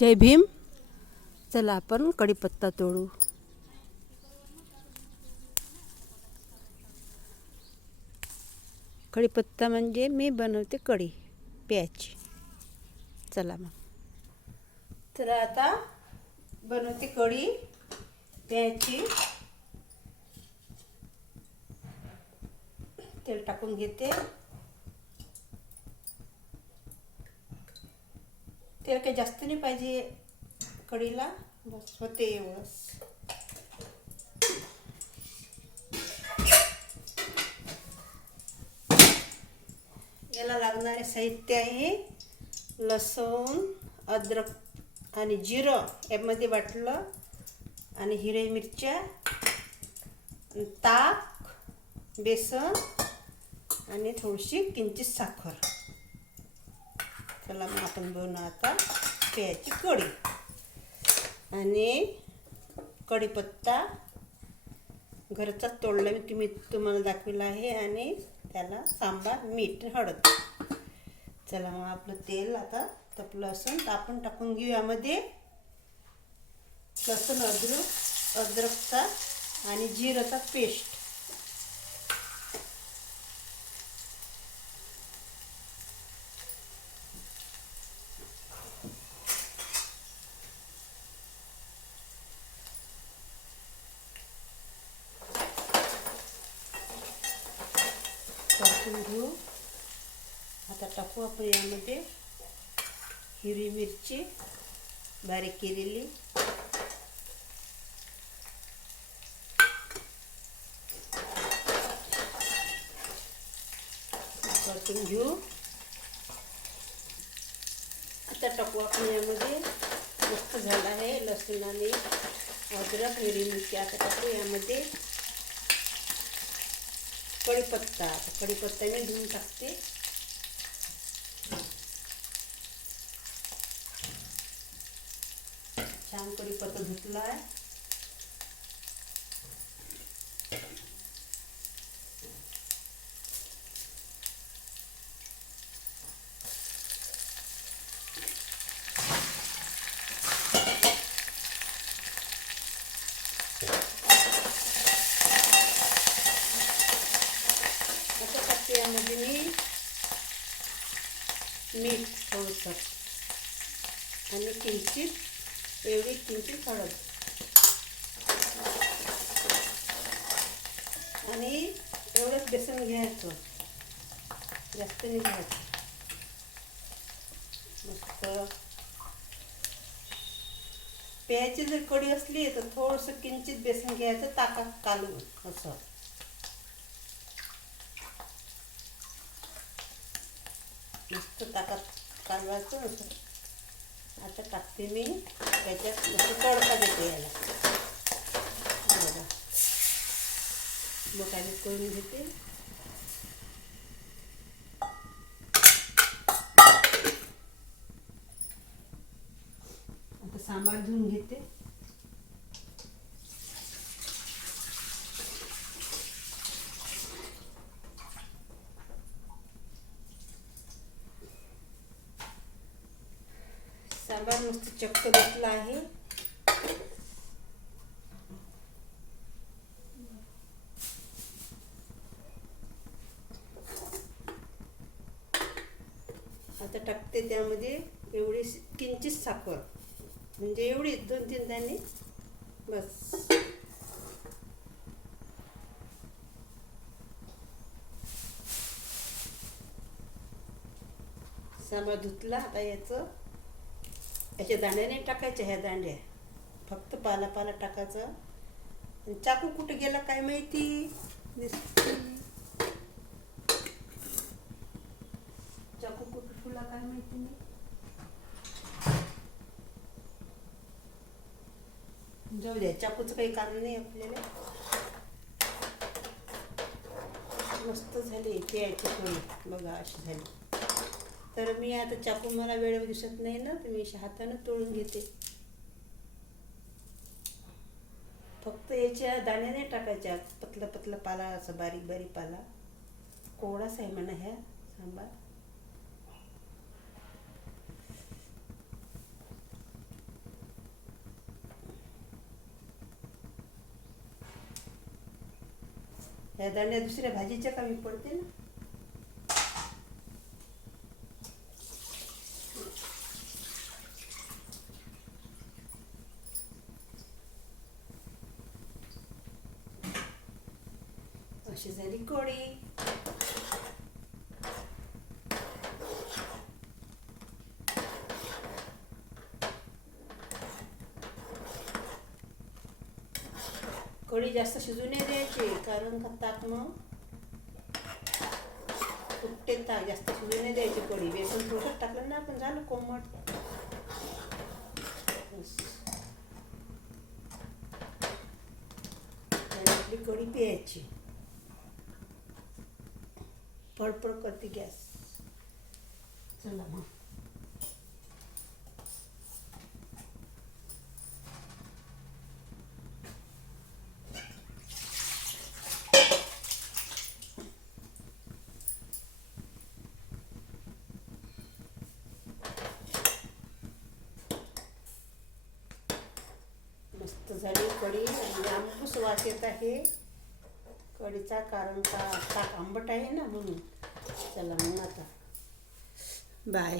जय भीम. चला आपण कढीपत्ता तोडू. कढीपत्ता म्हणजे मी बनवते कढी प्यायची. चला मग. तर आता बनवते कढी प्यायची. तेल टाकून घेते. तेल काही जास्त नाही पाहिजे कढीला, बस होते एवढंच. याला लागणारे साहित्य आहे लसूण, अद्रक आणि जिरं यामध्ये वाटलं, आणि हिरवी मिरच्या, ताक, बेसन आणि थोडीशी किंचित साखर. चला मग आपण बनवू आता प्यायची कढी. आणि कढीपत्ता घरचा तोडला मी तुम्हाला दाखवला आहे, आणि त्याला सांबार, मीठ, हळद. चला मग आपलं तेल आता तपलं असून तर आपण टाकून घेऊ यामध्ये लसूण, अद्रकचा आणि जिराचा पेस्ट. टाकून घेऊ. आता टाकू आपण यामध्ये हिरवी मिरची बारीक केलेली, परतून घेऊ. आता टाकू आपण यामध्ये, मस्त झाला आहे लसूण आणि अद्रक, हिरवी मिरची. आता टाकू यामध्ये कढीपत्ता. कढीपत्ता मी धुवून टाकते. छान कढीपत्ता धुतला आहे. आता टाकते यामध्ये मी मीठ थोडंसं, आणि किंचित हळद, आणि एवढंच बेसन घ्यायचं, जास्त नाही घ्यायचं. मस्त प्यायची जर कढी असली तर थोडंसं किंचित बेसन घ्यायचं, ताकात कालून असं. मस्त ताकात कालवायचं असं. आता टाकते मी त्याच्यात, मस्त तडका देते याला. बघा बटाटे करून घेते. आता सांबार धुवून घेते. सांबार मस्त चक्क घेतला आहे. आता टाकते त्यामध्ये एवढी किंचित साखर, म्हणजे एवढी 2-3 दाणे बस. सांबार धुतला. आता याच्या दांड्या नाही टाकायच्या, ह्या दांड्या फक्त पाला टाकायचा. चाकू कुठे गेला काय माहिती, चाकू कुठे ठेवला काय माहिती नाही. जाऊ द्या, चाकूचं काही काम नाही आपल्याला. मस्त झाली प्यायची कढी बघा, अशी झाली. तर मी आता चाकू, मला वेळ दिसत नाही ना, तर मी हातानं तोडून घेते. फक्त याच्या दाण्या नाही टाकायच्या, पतला पाला, असं बारीक पाला. कोवडाच आहे म्हणा ह्या सांबार. ह्या दाण्या दुसऱ्या भाजीच्या कमी पडते ना. अशी झाली कढी. कढी जास्त शिजू नाही द्यायची, कारण का ताक मग फुटते. ताक जास्त शिजू नाही द्यायची कढी. बेसन थोडंसं टाकलं ना आपण, झालं कोमट. बस. आणि आपली कढी प्यायची. फडफड करते गॅस. चला मग. मस्त झाली कढी आणि आंबूस वास येत आहे कढीचा, कारण का ताक आंबट आहे ना म्हणून. चला मग आता बाय.